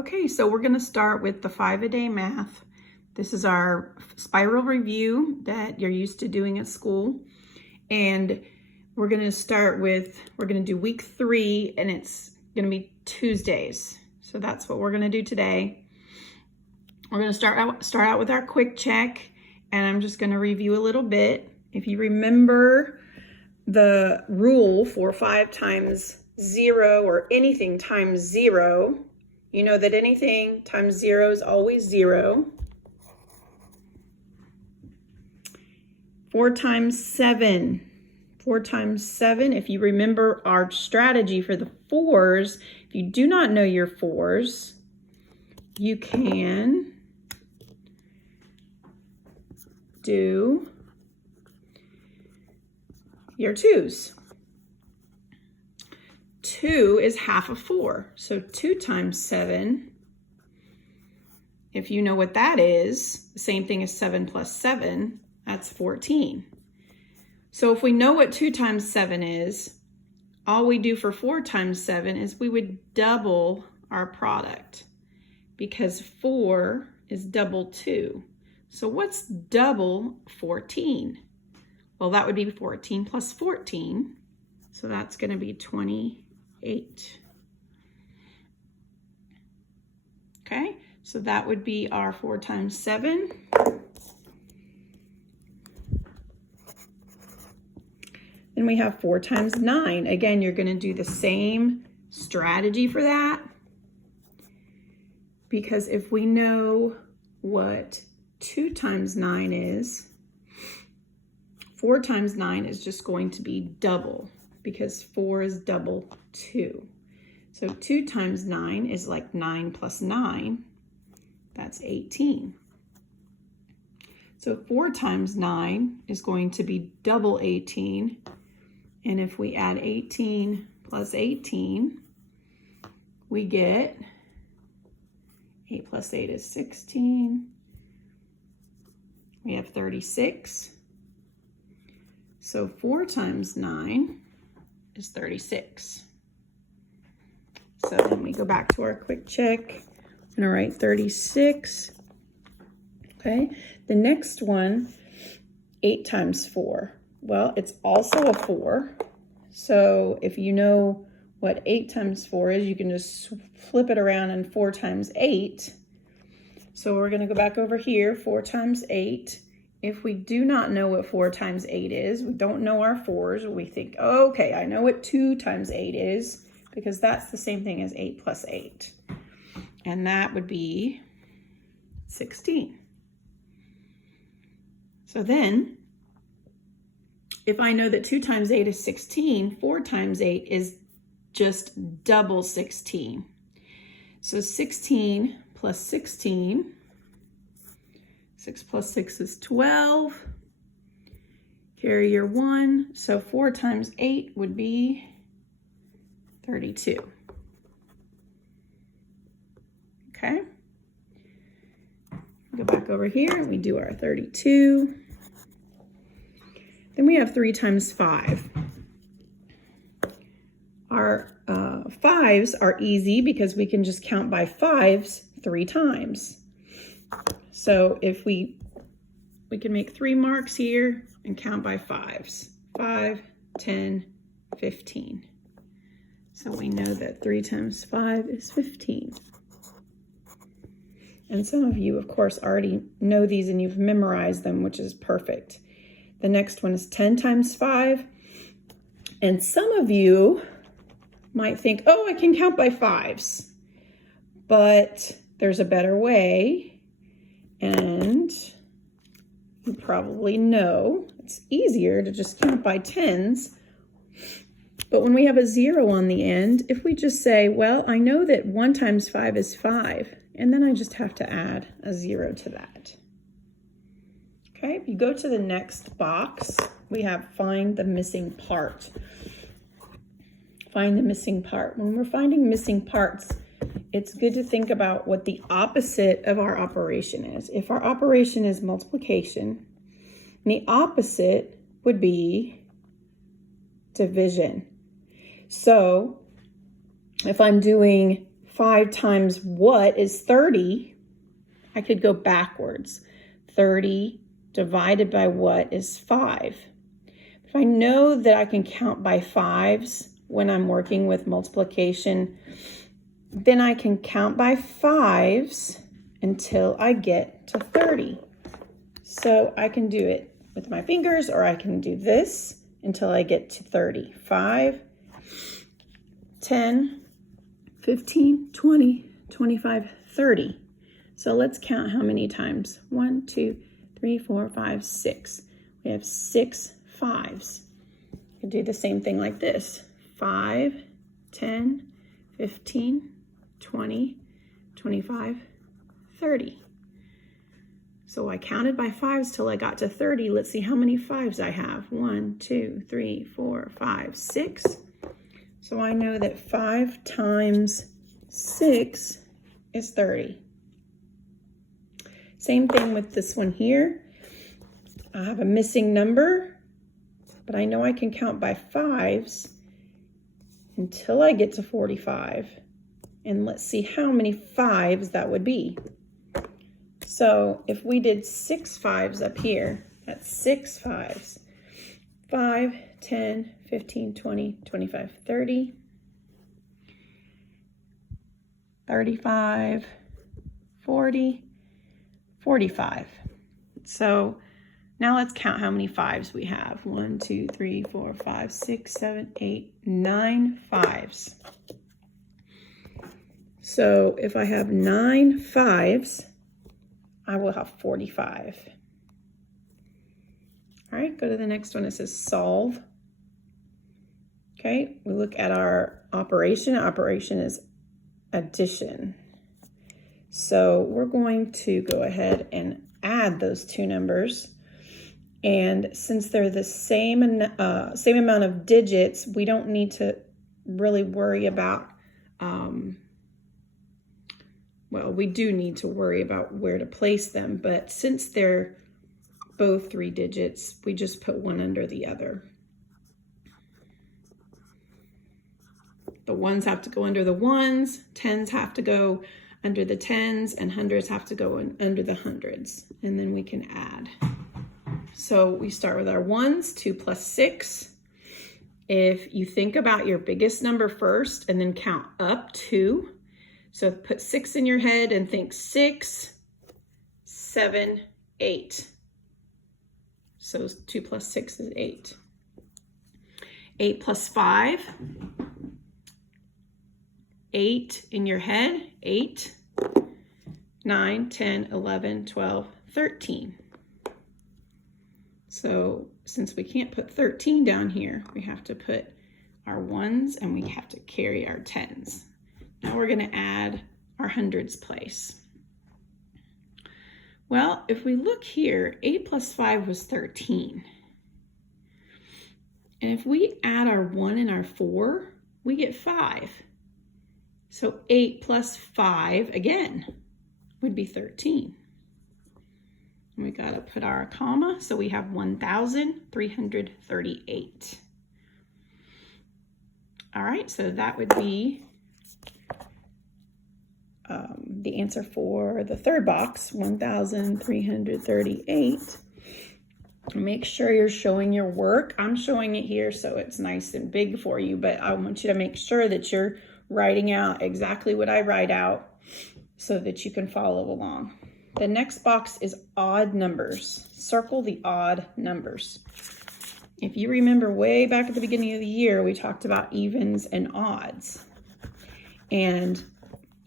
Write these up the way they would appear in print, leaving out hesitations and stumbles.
Okay, so we're going to start with the 5-a-day math. This is our spiral review that you're used to doing at school. And we're going to start with, we're going to do week 3, and it's going to be Tuesdays. So that's what we're going to do today. We're going to start out with our quick check, and I'm just going to review a little bit. If you remember the rule for 5 times 0 or anything times 0, you know that anything times 0 is always 0. 4 times 7. 4 times 7, if you remember our strategy for the 4s, if you do not know your 4s, you can do your 2s. 2 is half of 4. So 2 times 7, if you know what that is, the same thing as 7 plus 7, that's 14. So if we know what 2 times 7 is, all we do for 4 times 7 is we would double our product, because 4 is double 2. So what's double 14? Well, that would be 14 plus 14. So that's going to be 28. Okay, so that would be our 4 times 7. Then we have 4 times 9. Again, you're going to do the same strategy for that, because if we know what 2 times 9 is, 4 times 9 is just going to be double, because 4 is double 2. So 2 times 9 is like 9 plus 9. That's 18. So 4 times 9 is going to be double 18. And if we add 18 plus 18, we get 8 plus 8 is 16. We have 36. So 4 times 9 is 36. So then we go back to our quick check. I'm going to write 36. Okay. The next one, 8 times 4. Well, it's also a 4. So if you know what 8 times 4 is, you can just flip it around and 4 times 8. So we're going to go back over here, 4 times 8. If we do not know what 4 times 8 is, we don't know our 4s, we think, oh, okay, I know what 2 times 8 is, because that's the same thing as 8 plus 8. And that would be 16. So then, if I know that 2 times 8 is 16, 4 times 8 is just double 16. So 16 plus 16, 6 plus 6 is 12. Carry your 1. So 4 times 8 would be 32. Okay. Go back over here and we do our 32. Then we have 3 times 5. Our 5s are easy because we can just count by 5s 3 times. So if we can make 3 marks here and count by 5s. 5, 10, 15. So we know that 3 times 5 is 15. And some of you, of course, already know these and you've memorized them, which is perfect. The next one is 10 times 5. And some of you might think, oh, I can count by 5s. But there's a better way. And you probably know it's easier to just count by 10s. But when we have a 0 on the end, if we just say, well, I know that 1 times 5 is 5. And then I just have to add a 0 to that. Okay, if you go to the next box, we have find the missing part. Find the missing part. When we're finding missing parts, it's good to think about what the opposite of our operation is. If our operation is multiplication, the opposite would be division. So if I'm doing 5 times what is 30, I could go backwards. 30 divided by what is 5. If I know that I can count by 5s when I'm working with multiplication, then I can count by 5s until I get to 30. So I can do it with my fingers, or I can do this until I get to 30. 5, 10, 15, 20, 25, 30. So let's count how many times. 1, 2, 3, 4, 5, 6. We have 6 5s. You can do the same thing like this. 5, 10, 15, 20, 25, 30. So I counted by 5s till I got to 30. Let's see how many 5s I have. 1, 2, 3, 4, 5, 6. So I know that 5 times 6 is 30. Same thing with this one here. I have a missing number, but I know I can count by 5s until I get to 45. And let's see how many 5s that would be. So if we did 6 5s up here, that's 6 5s. 5, 10, 15, 20, 25, 30, 35, 40, 45. So now let's count how many 5s we have. 1, 2, 3, 4, 5, 6, 7, 8, 9 5s. So if I have 9 5s, I will have 45. All right, go to the next one. It says solve. Okay, we look at our operation. Operation is addition. So we're going to go ahead and add those two numbers. And since they're the same amount of digits, we don't need to really worry about, well, we do need to worry about where to place them. But since they're both 3 digits, we just put one under the other. The ones have to go under the ones, tens have to go under the tens, and hundreds have to go under the hundreds. And then we can add. So we start with our ones, 2 plus 6. If you think about your biggest number first and then count up 2. So put 6 in your head and think 6, 7, 8. So 2 plus 6 is 8. 8 plus 5. 8 in your head, 8, 9, 10, 11, 12, 13. So since we can't put 13 down here, we have to put our ones and we have to carry our tens. Now we're going to add our hundreds place. Well, if we look here, 8 plus 5 was 13. And if we add our 1 and our 4, we get 5. So 8 plus 5, again, would be 13. And we got to put our comma, so we have 1,338. All right, so that would be the answer for the third box, 1,338. Make sure you're showing your work. I'm showing it here so it's nice and big for you, but I want you to make sure that you're writing out exactly what I write out so that you can follow along. The next box is odd numbers. Circle the odd numbers. If you remember way back at the beginning of the year, we talked about evens and odds. And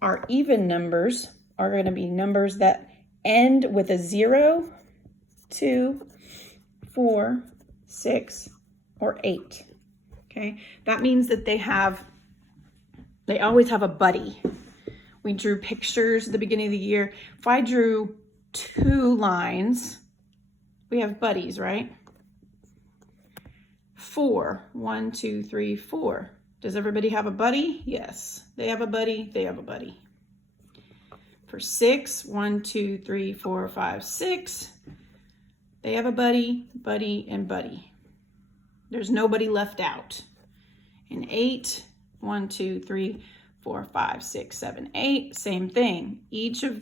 our even numbers are going to be numbers that end with a 0, 2, 4, 6, or 8. Okay, that means that they always have a buddy. We drew pictures at the beginning of the year. If I drew 2 lines, we have buddies, right? 4, 1, 2, 3, 4. Does everybody have a buddy? Yes, they have a buddy, they have a buddy. For 6, 1, 2, 3, 4, 5, 6. They have a buddy, buddy, and buddy. There's nobody left out. And 8, 1, 2, 3, 4, 5, 6, 7, 8. Same thing. Each of